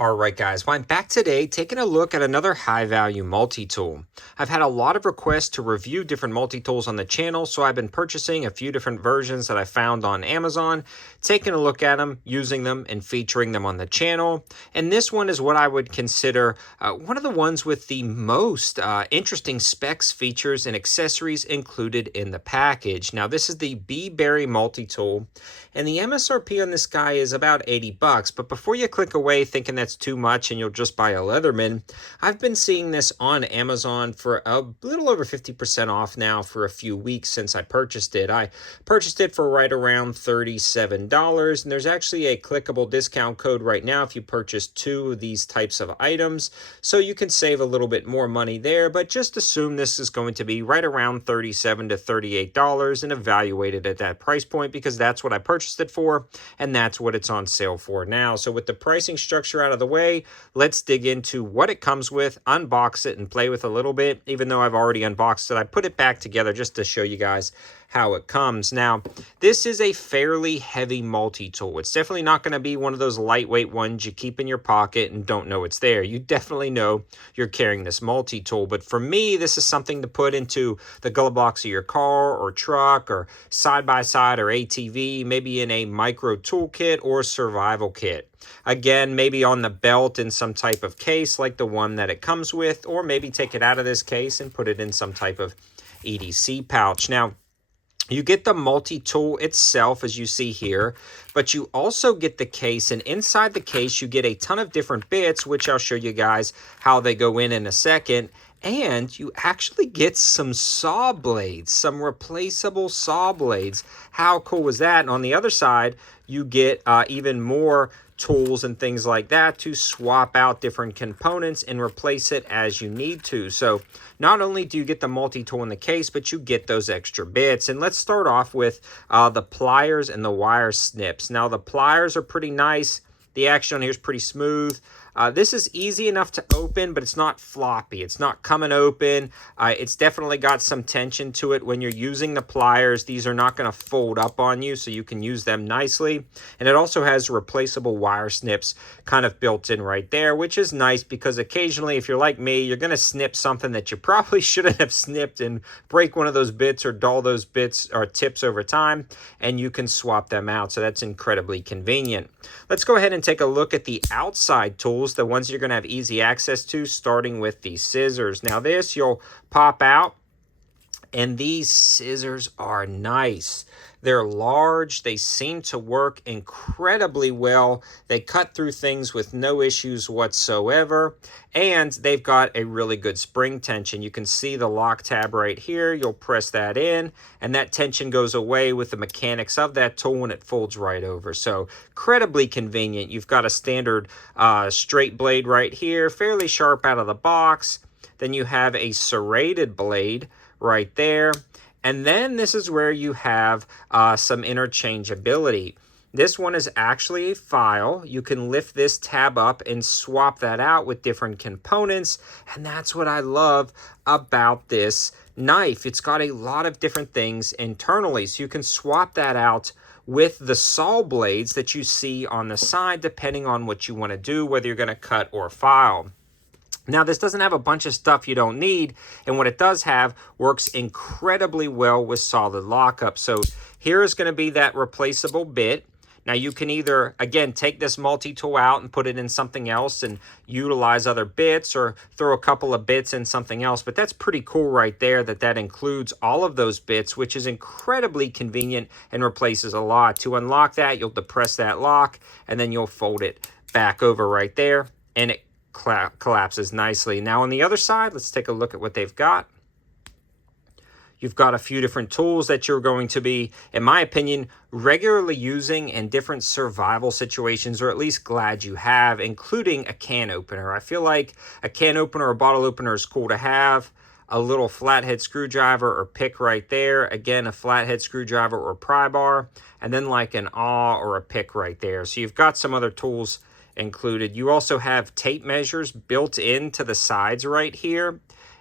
All right, guys, well, I'm back today taking a look at another high-value multi-tool. I've had a lot of requests to review different multi-tools on the channel, so I've been purchasing a few different versions that I found on Amazon, taking a look at them, using them, and featuring them on the channel. And this one is what I would consider one of the ones with the most interesting specs, features, and accessories included in the package. Now, this is the BIBURY Multitool, and the MSRP on this guy is about 80 bucks. But before you click away thinking that's too much and you'll just buy a Leatherman, I've been seeing this on Amazon for a little over 50% off now for a few weeks since I purchased it. I purchased it for right around $37, and there's actually a clickable discount code right now if you purchase 2 of these types of items, so you can save a little bit more money there. But just assume this is going to be right around $37 to $38 and evaluate it at that price point, because that's what I purchased it for, and that's what it's on sale for now. So with the pricing structure out of the way, let's dig into what it comes with, unbox it, and play with a little bit. Even though I've already unboxed it, I put it back together just to show you guys how it comes. Now, this is a fairly heavy multi-tool. It's definitely not going to be one of those lightweight ones you keep in your pocket and don't know it's there. You definitely know you're carrying this multi-tool. But for me, this is something to put into the glove box of your car or truck or side-by-side or ATV, maybe in a micro toolkit or survival kit. Again, maybe on the belt in some type of case like the one that it comes with, or maybe take it out of this case and put it in some type of EDC pouch. Now, you get the multi-tool itself, as you see here, but you also get the case, and inside the case you get a ton of different bits, which I'll show you guys how they go in a second. And you actually get some saw blades, some replaceable saw blades. How cool was that? And on the other side, you get even more tools and things like that to swap out different components and replace it as you need to. So not only do you get the multi-tool in the case, but you get those extra bits. And let's start off with the pliers and the wire snips. Now, the pliers are pretty nice. The action on here is pretty smooth. This is easy enough to open, but it's not floppy. It's not coming open. It's definitely got some tension to it when you're using the pliers. These are not going to fold up on you, so you can use them nicely. And it also has replaceable wire snips kind of built in right there, which is nice because occasionally, if you're like me, you're going to snip something that you probably shouldn't have snipped and break one of those bits or dull those bits or tips over time, and you can swap them out. So that's incredibly convenient. Let's go ahead and take a look at the outside tools, the ones you're going to have easy access to, starting with the scissors. Now this you'll pop out, and these scissors are nice. They're large. They seem to work incredibly well. They cut through things with no issues whatsoever. And they've got a really good spring tension. You can see the lock tab right here. You'll press that in, and that tension goes away with the mechanics of that tool, and it folds right over. So incredibly convenient. You've got a standard straight blade right here, fairly sharp out of the box. Then you have a serrated blade right there. And then this is where you have some interchangeability. This one is actually a file. You can lift this tab up and swap that out with different components. And that's what I love about this knife. It's got a lot of different things internally. So you can swap that out with the saw blades that you see on the side, depending on what you want to do, whether you're going to cut or file. Now, this doesn't have a bunch of stuff you don't need, and what it does have works incredibly well with solid lockup. So here is going to be that replaceable bit. Now, you can either, again, take this multi-tool out and put it in something else and utilize other bits, or throw a couple of bits in something else. But that's pretty cool right there that includes all of those bits, which is incredibly convenient and replaces a lot. To unlock that, you'll depress that lock, and then you'll fold it back over right there, and it collapses nicely. Now on the other side, let's take a look at what they've got. You've got a few different tools that you're going to be, in my opinion, regularly using in different survival situations, or at least glad you have, including a can opener. I feel like a can opener or bottle opener is cool to have. A little flathead screwdriver or pick right there. Again, a flathead screwdriver or pry bar, and then like an awl or a pick right there. So you've got some other tools included. You also have tape measures built into the sides right here.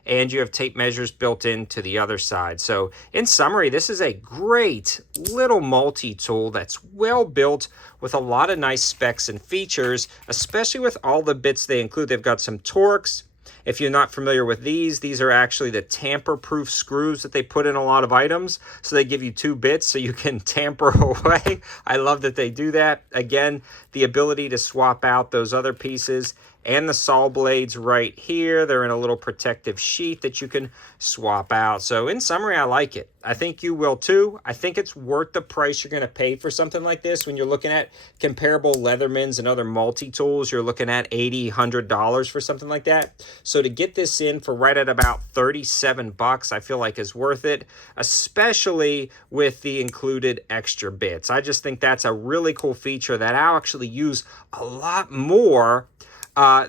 and you have tape measures built into the other side. So in summary, this is a great little multi-tool that's well built with a lot of nice specs and features, especially with all the bits they include. They've got some Torx. If you're not familiar with these are actually the tamper-proof screws that they put in a lot of items. So they give you 2 bits so you can tamper away. I love that they do that. Again, the ability to swap out those other pieces, and the saw blades right here. They're in a little protective sheath that you can swap out. So in summary, I like it. I think you will too. I think it's worth the price you're going to pay for something like this. When you're looking at comparable Leathermans and other multi-tools, you're looking at $80, $100 for something like that. So to get this in for right at about 37 bucks, I feel like is worth it, especially with the included extra bits. I just think that's a really cool feature that I'll actually use a lot more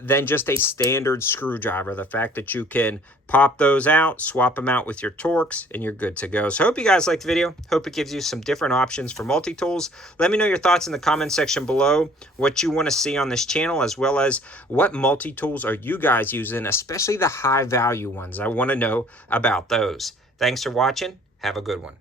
than just a standard screwdriver. The fact that you can pop those out, swap them out with your Torx, and you're good to go. So I hope you guys liked the video. Hope it gives you some different options for multi-tools. Let me know your thoughts in the comment section below, what you want to see on this channel, as well as what multi-tools are you guys using, especially the high value ones. I want to know about those. Thanks for watching. Have a good one.